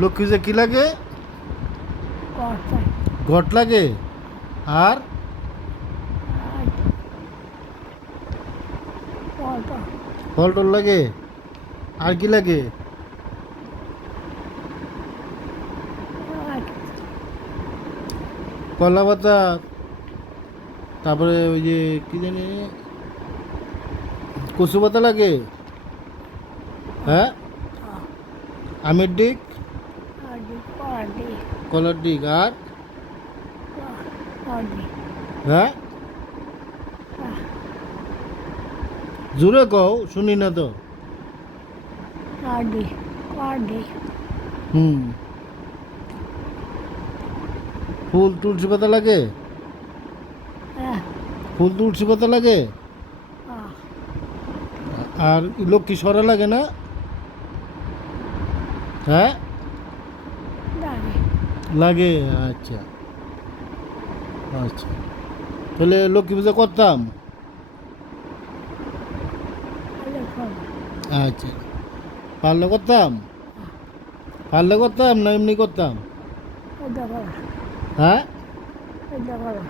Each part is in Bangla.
লক্ষ্মী পূজা কি লাগে? কর্তা ঘট লাগে। আর আর কর্তা ফল টল লাগে। আর কি লাগে? আর কলা পাতা, তারপরে ওই যে কি জানি কচু পাতা লাগে। হ্যাঁ, আমের ডিক, আদি কর্দি কলার ডিক। আর কর্দি হ্যাঁ, জোরে কও, শুনি না তো। আদি কর্দি হুম, ফুল তুলসী পাতা লাগে। হ্যাঁ ফুল তুলসী পাতা লাগে। আর লক্ষ্মী সরা লাগে না? হ্যাঁ, দাঁড়ে লাগে। আচ্ছা আচ্ছা, তাহলে লক্ষ্মী পূজা করতাম। আলে করো আচ্ছা, পারলে করতাম। পারলে করতাম না এমনি করতাম? এটা করো হ্যাঁ, এটা করো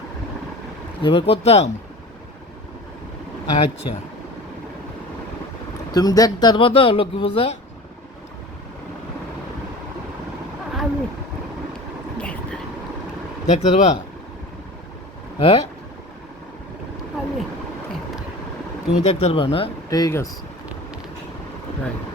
এবার করতাম। আচ্ছা, তুমি দেখতে পারবা তো লক্ষ্মী পূজা? আমি দেখতে দেখতে পারবা? হ্যাঁ, আমি দেখতে তুমি দেখতে পারবা না? ঠিক আছে, রাইট।